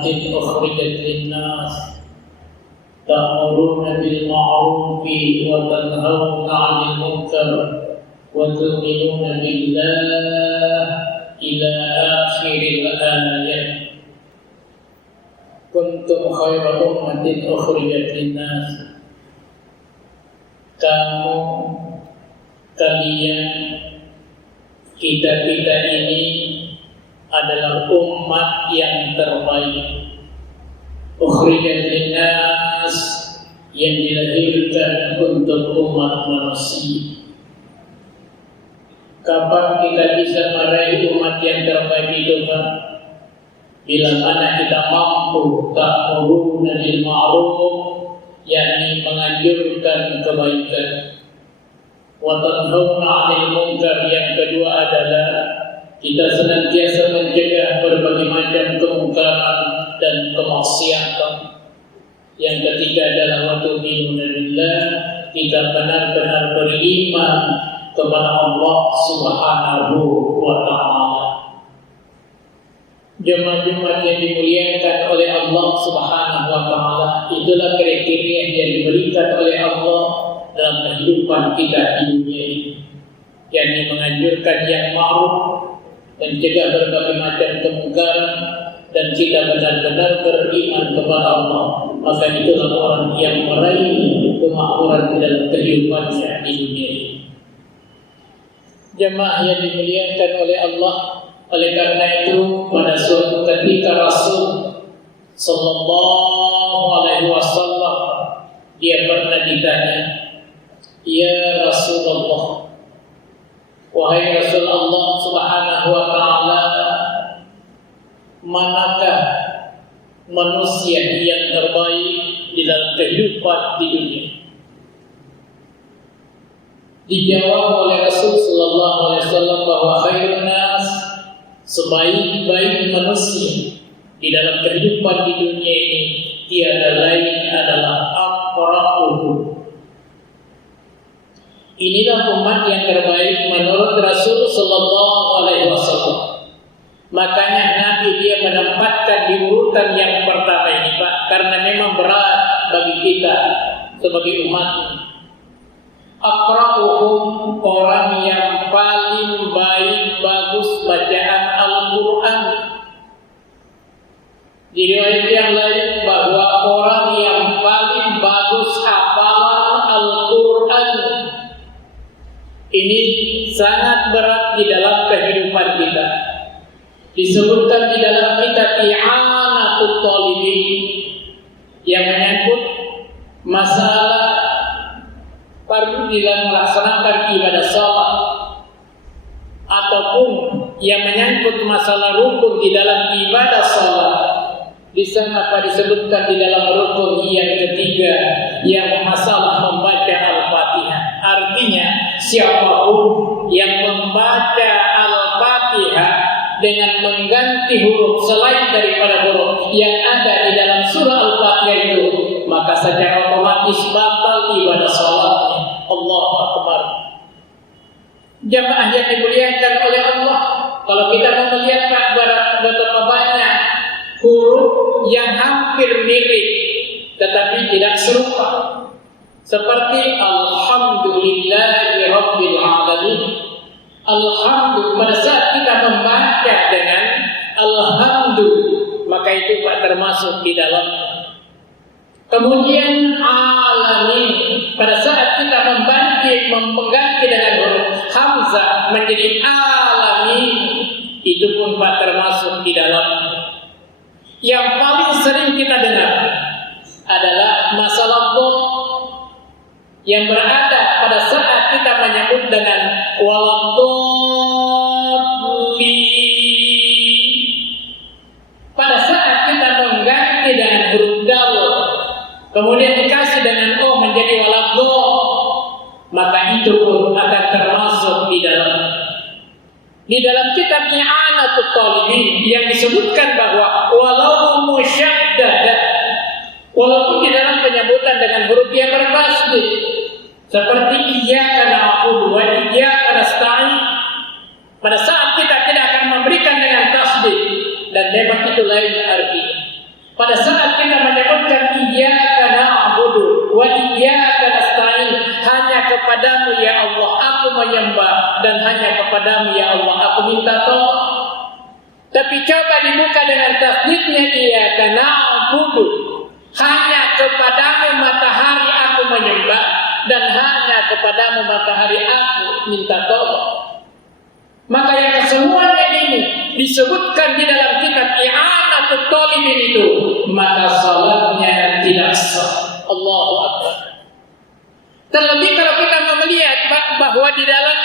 أمة أخرجت للناس تأمرون بالمعروف وتنهون عن المنكر وتؤمنون بالله إلى آخر الآية. Kuntum khairu ummatin ukhrijat linnas. Kalian, kita ini adalah umat yang terbaik. Ukhrijat linnas, yang dilahirkan untuk umat manusia. Kapan kita bisa meraih umat yang terbaik itu, Pak? Bila mana kita mampu ta'muruna bil ma'ruf, yakni menganjurkan kebaikan, wa tanhauna 'anil munkar, yang kedua adalah kita senantiasa mencegah berbagai macam kemungkaran dan kemaksiatan, yang ketiga adalah wa tu'minuna billah, kita benar-benar beriman kepada Allah Subhanahu wa ta'ala. Jemaah-jemaah yang dimuliakan oleh Allah Subhanahu wa ta'ala, itulah kriteria yang diberikan oleh Allah dalam kehidupan kita di dunia ini, yakni menganjurkan yang ma'ruf, mencegah berbagai macam kemungkaran, dan kita benar-benar beriman kepada Allah. Maka itulah orang yang meraih kemakmuran di dalam kehidupannya di dunia ini. Jemaah yang dimuliakan oleh Allah, oleh karena itu pada suatu ketika Rasul sallallahu alaihi wasallam dia pernah ditanya, "Ya Rasulullah, wahai Rasul Allah Subhanahu wa ta'ala, manakah manusia yang terbaik di dalam kehidupan di dunia?" Dijawab oleh Rasul sallallahu alaihi wasallam bahwa khairun nas, sebaik-baik manusia di dalam kehidupan di dunia ini tiada lain adalah aqra'uhum. Inilah umat yang terbaik menurut Rasul sallallahu alaihi wasallam. Makanya Nabi dia menempatkan di urutan yang pertama ini, Pak, karena memang berat bagi kita sebagai umatnya. Aqra'uhum, orang yang paling baik bagus bacaan Al-Quran. Di riwayat yang lain bahwa orang yang paling bagus hafalan Al-Quran. Ini sangat berat di dalam kehidupan kita. Disebutkan di dalam kitab I'anatul Talibin yang menyangkut masalah fardu dalam melaksanakan ibadah salat, ataupun yang menyangkut masalah rukun di dalam ibadah salat. Di sana apa disebutkan di dalam rukun yang ketiga, yang masalah membaca Al-Fatihah. Artinya siapapun yang membaca Al-Fatihah dengan mengganti huruf selain daripada huruf yang ada di dalam surah Al-Fatihah itu, maka secara otomatis batal ibadah salatnya. Allahu Akbar. Jamaah yang dimuliakan oleh Allah, kalau kita mau melihat betapa banyak huruf yang hampir mirip tetapi tidak serupa, seperti Alhamdulillahi Rabbil Alamin. Alhamdulillah, pada saat kita membaca dengan Alhamdulillah, maka itu Pak termasuk di dalamnya. Kemudian alamin, pada saat kita mengganti dengan huruf hamzah menjadi alamin, itu pun Pak termasuk di dalamnya. Yang paling sering kita dengar adalah masalah dom, yang berada pada saat kita menyebut dengan waladhdallin. Pada saat kita mengganti dengan huruf dal, kemudian dikasih dengan O menjadi waladhdallin, maka itu pun akan termasuk di dalam kitab I'anatul Talibin yang disebutkan bahwa walau musyaddadah, walaupun di dalam penyebutan dengan huruf yang bertasdid, seperti iyyaka na'budu wa iyyaka nasta'in, pada saat kita tidak akan memberikan dengan tasdid, dan memang itu lain artinya. Pada saat kita menyebutkan iyyaka na'budu wa iyyaka nasta'in, hanya kepadamu ya Allah aku menyembah dan hanya kepadamu ya Allah aku minta tolong. Tapi coba dibuka dengan tasdidnya iyyaka na'budu, hanya kepadamu matahari aku menyembah dan hanya kepadamu matahari aku minta tolong. Maka yang kesemuanya ini disebutkan di dalam kitab I'anatul Talibin itu, maka salatnya tidak sah. Allahu Akbar. Terlebih kalau kita melihat bahwa di dalam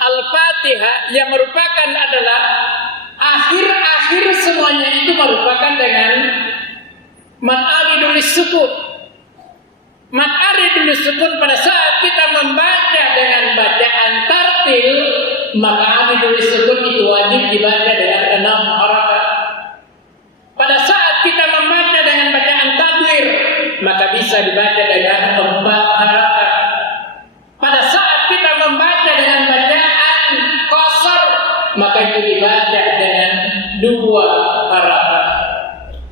Al-Fatihah yang merupakan adalah akhir-akhir semuanya itu merupakan dengan mad aridul sukun. Mad aridul sukun pada saat kita membaca dengan bacaan tartil, maka aridul sukun itu wajib dibaca dengan 6 harakat. Pada saat kita membaca dengan bacaan tadwir, maka bisa dibaca dengan 4 harakat. Pada saat kita membaca dengan bacaan qasar, maka itu dibaca dengan 2 harakat.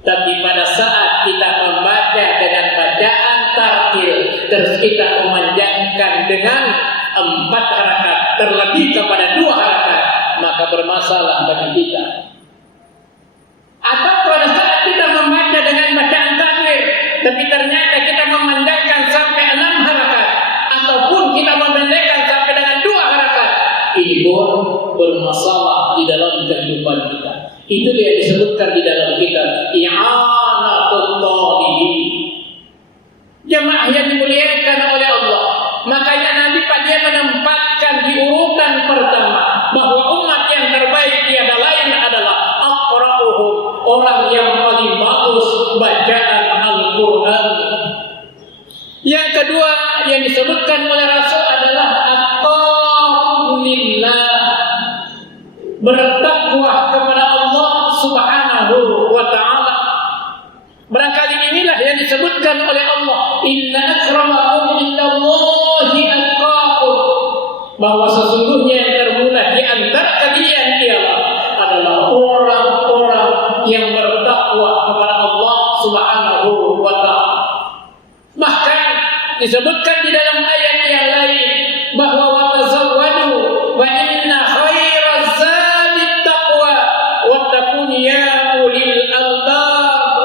Tapi pada saat kita membaca dengan bacaan tartil, terus kita memanjangkan dengan 4 harakat, terlebih kepada 2 harakat, maka bermasalah bagi kita. Atau pada saat kita membaca dengan bacaan takbir, tapi ternyata kita memandangkan sampai 6 harakat, ataupun kita memandangkan sampai dengan 2 harakat, ini pun bermasalah di dalam kehidupan kita. Itu yang disebutkan di dalam kitab I'anatul Talibin. Jemaah yang dimuliakan oleh Allah, makanya Nabi dia menempatkan di urutan pertama bahwa umat yang terbaik tiada lain adalah aqra'uhum, orang yang paling bagus bacaan Al-Quran. Yang kedua yang disebutkan oleh Rasul adalah at-taqwa lillah, bertakwa kepada Allah Subhanahu wa ta'ala. Barangkali inilah yang disebutkan oleh Allah, inna akramakum indallahi atqakum, bahwa sesungguhnya yang termulia di antara kalian adalah orang-orang yang bertakwa kepada Allah Subhanahu wa ta'ala. Bahkan disebutkan di dalam ayat yang lain bahwa wa tazawwadu wa inna khairaz zadit taqwa wattaqun ya ulil albab.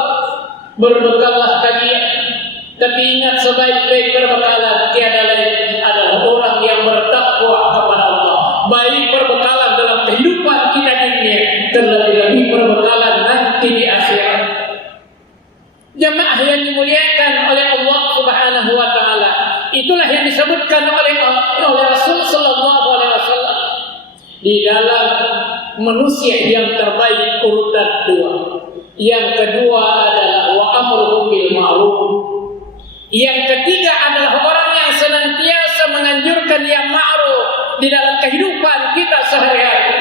Berbekallah kalian, tapi ingat sebaik-baik perbekalan tiada lain adalah orang yang bertakwa kepada Allah. Baik perbekalan dalam kehidupan kita di dunia, terlebih-lebih perbekalan nanti di akhirat. Jemaah yang dimuliakan oleh Allah Subhanahu wa ta'ala, itulah yang disebutkan oleh Rasul sallallahu alaihi wasallam di dalam manusia yang terbaik urutan 2. Yang kedua adalah wa amruhum bil ma'ruf. Yang ketiga adalah orang yang senantiasa menganjurkan yang ma'ruf di dalam kehidupan kita sehari-hari.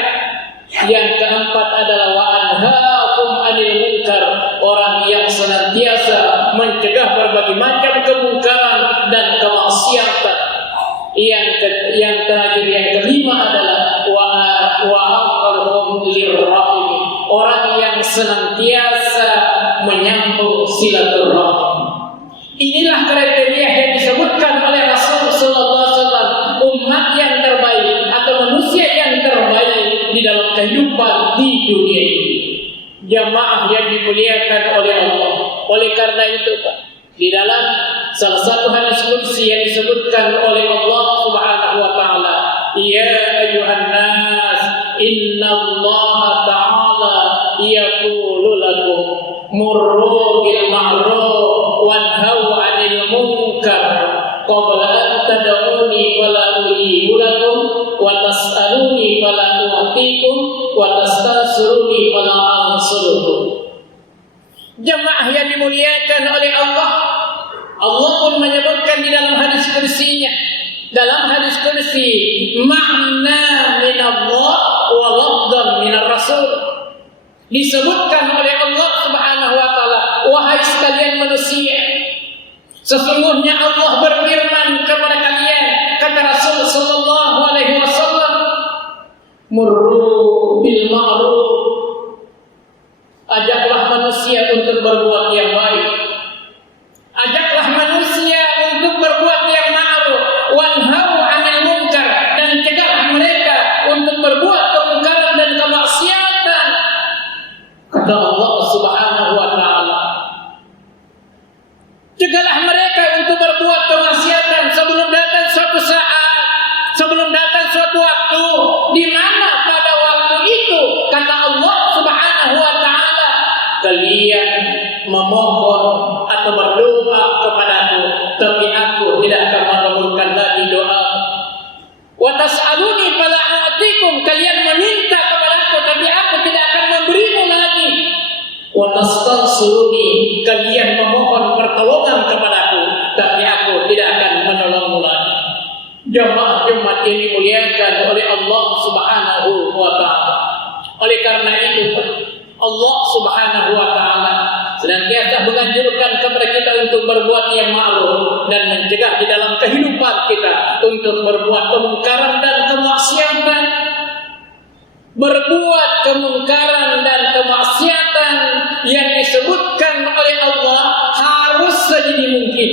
Yang keempat adalah wa anhaakum 'anil munkar, orang yang senantiasa mencegah berbagai macam kemungkaran dan kemaksiatan. Yang terakhir, yang kelima adalah wa aqrahum lirrahim, orang yang senantiasa menyambung silaturahim. Inilah kriteria yang disebutkan oleh Rasul sallallahu alaihi wasallam, umat yang terbaik atau manusia yang terbaik di dalam kehidupan di dunia ini. Jamaah yang dimuliakan oleh Allah. Oleh karena itu, Pak, di dalam salah satu hadis qudsi yang disebutkan oleh Allah Subhanahu wa taala, ya ayyuhan nas innallaha ta'ala yaqulu lakum murru bil ma'ruf wanhau 'anil munkar qabla an tad'uni fala ujibu lakum wa tas'aluni fala u'tikum wa tastansuruni fala ansurukum. Jemaah yang dimuliakan oleh Allah, Allah pun menyebutkan di dalam hadis qudsinya, dalam hadis qudsi, ma'na minallah wa lafdan minar rasul. Disebutkan oleh Allah Subhanahu wa taala, wahai sekalian manusia, sesungguhnya Allah berfirman kepada kalian, kata Rasul sallallahu alaihi wasallam, murru bil ma'ruf, ajaklah manusia untuk berbuat yang kalian memohon atau berdoa kepadaku, tapi aku tidak akan mengabulkan lagi doa. Wa tas'aluni fala a'tikum, kalian meminta kepadaku tapi aku tidak akan memberimu lagi. Wa tastansuruni, kalian memohon pertolongan kepadaku tapi aku tidak akan menolongmu lagi. Jamaah Jumat ini dimuliakan oleh Allah Subhanahu wa taala. Oleh karena itu Allah Subhanahu wa taala senantiasa menganjurkan kepada kita untuk berbuat yang ma'ruf dan mencegah di dalam kehidupan kita untuk berbuat kemungkaran dan kemaksiatan. Berbuat kemungkaran dan kemaksiatan yang disebutkan oleh Allah harus sedini mungkin.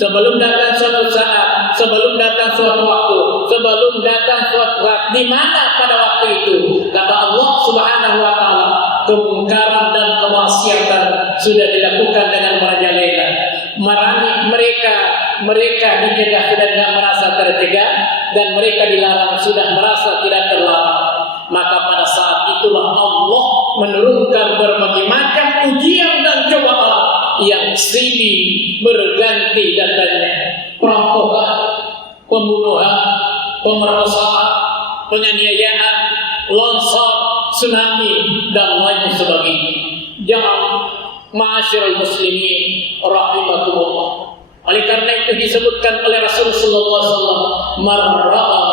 Sebelum datang suatu saat, sebelum datang suatu waktu, sebelum datang suatu waktu, di mana pada waktu itu kata Allah Subhanahu wa taala, kemungkaran dan kemaksiatan sudah dilakukan dengan merajalela. Mereka dicegah sudah tidak merasa tercegah, dan mereka dilarang sudah merasa tidak terlarang. Maka pada saat itulah Allah menurunkan berbagai macam ujian dan cobaan yang silih berganti datangnya. Perampokan, pembunuhan, pemerkosaan, penganiayaan, longsor, tsunami, dan lain sebagainya. Jangan ma'asyiral muslimin rahimakumullah. Oleh karena itu disebutkan oleh Rasulullah sallallahu alaihi wasallam, "Man ra'a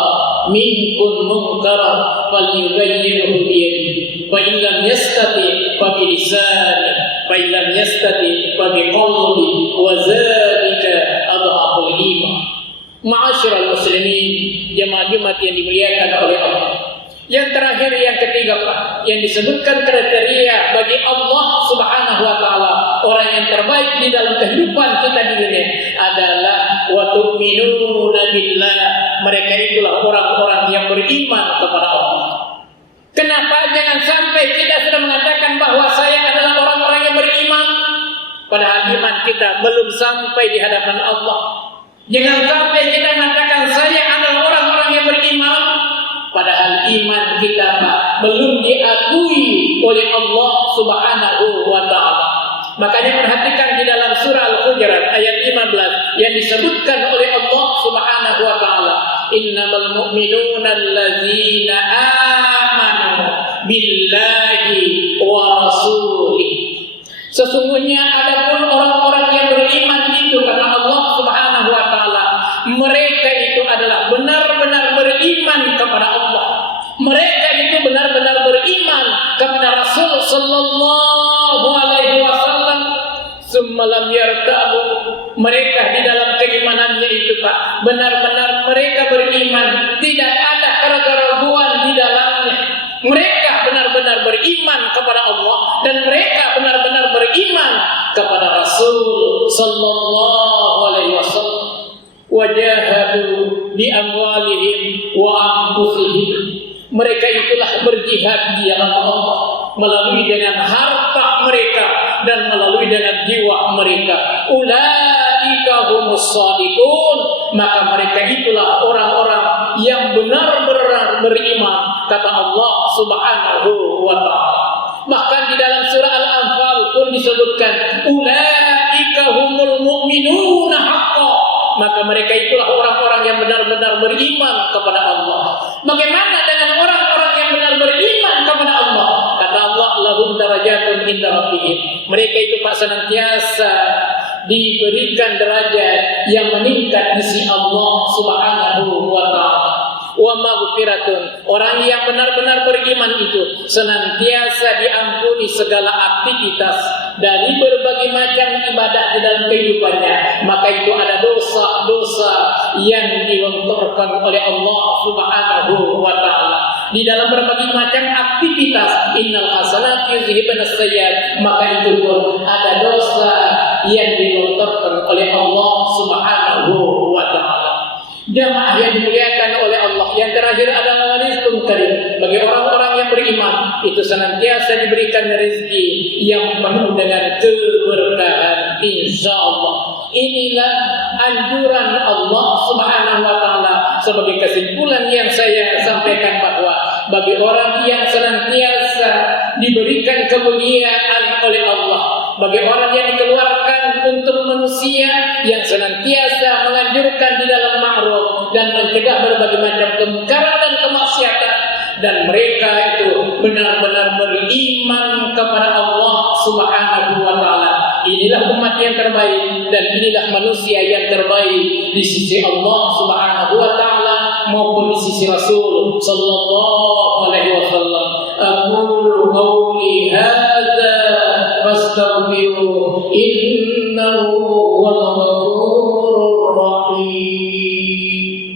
minkum munkaran falyughayyirhu bi yadihi, fa in lam yastati fa bi lisanihi, fa in lam yastati fa bi qalbihi, wa dzalika adhaful iman." Ma'asyiral muslimin, jemaah Jumat yang dimuliakan oleh Allah. Yang terakhir, yang ketiga Pak, yang disebutkan kriteria bagi Allah Subhanahu wa taala orang yang terbaik di dalam kehidupan kita di dunia adalah wa tu'minuna billah. Mereka itulah orang-orang yang beriman kepada Allah. Kenapa jangan sampai kita sudah mengatakan bahwa saya adalah orang-orang yang beriman, padahal iman kita belum sampai di hadapan Allah. Jangan sampai kita mengatakan saya adalah orang-orang yang beriman, padahal iman kita Pak belum diakui oleh Allah Subhanahu wa taala. Makanya perhatikan di dalam surah Al-Hujurat ayat 15 yang disebutkan oleh Allah Subhanahu wa taala, innamal mu'minuna allazina amanu billahi wa rasulih. Sesungguhnya adapun orang-orang yang beriman itu kata Allah Subhanahu wa taala, mereka itu adalah benar-benar beriman kepada Allah. Mereka itu benar-benar beriman kepada Rasul sallallahu alaihi wasallam. Semalam yartabu, mereka di dalam keimanannya itu Pak, benar-benar mereka beriman, tidak ada keraguan di dalamnya. Mereka benar-benar beriman kepada Allah dan mereka benar-benar beriman kepada Rasul sallallahu alaihi wasallam. Wajahadu bi amwalihim wa anfusihim. Mereka itulah berjihad di jalan Allah melalui dengan harta mereka dan melalui dengan jiwa mereka. Ulaika humus shadiqun, maka mereka itulah orang-orang yang benar-benar beriman kata Allah Subhanahu wa taala. Bahkan di dalam surah Al-Anfal pun disebutkan ulaika humul mu'minuna haqqan, maka mereka itulah orang-orang yang benar-benar beriman kepada Allah. Bagaimana dengan orang-orang yang benar beriman kepada Allah? Kata Allah, lahum darajatun inda rabbihim. Mereka itu Pak senantiasa diberikan derajat yang meningkat di sisi Allah Subhanahu wa taala. Wa maghfiratun, orang yang benar-benar beriman itu senantiasa diampuni segala aktivitas dari berbagai macam ibadah di dalam kehidupannya. Maka itu ada dosa-dosa yang dilontarkan oleh Allah Subhanahu wa taala di dalam berbagai macam aktivitas. Innal hasanati yuzhibun as-sayyi'at, maka itu pun ada dosa yang dilontarkan oleh Allah Subhanahu wa taala. Jamaah yang dimuliakan oleh Allah, yang terakhir adalah rizqun karim. Bagi orang-orang yang beriman itu senantiasa diberikan rezeki yang penuh dengan keberkahan insyaallah. Inilah anjuran Allah Subhanahu wa taala. Sebagai kesimpulan yang saya sampaikan bahwa bagi orang yang senantiasa diberikan kemuliaan oleh Allah, bagi orang yang dikeluarkan untuk manusia yang senantiasa menganjurkan di dalam ma'ruf dan mencegah berbagai macam kemungkaran dan kemaksiatan, dan mereka itu benar-benar beriman kepada Allah Subhanahu wa taala. Inilah umat yang terbaik dan inilah manusia yang terbaik di sisi Allah Subhanahu wa taala maupun di sisi Rasul sallallahu alaihi wasallam. Aqulu qawli hadza fastaghfiru innahu huwal ghafurur rahim.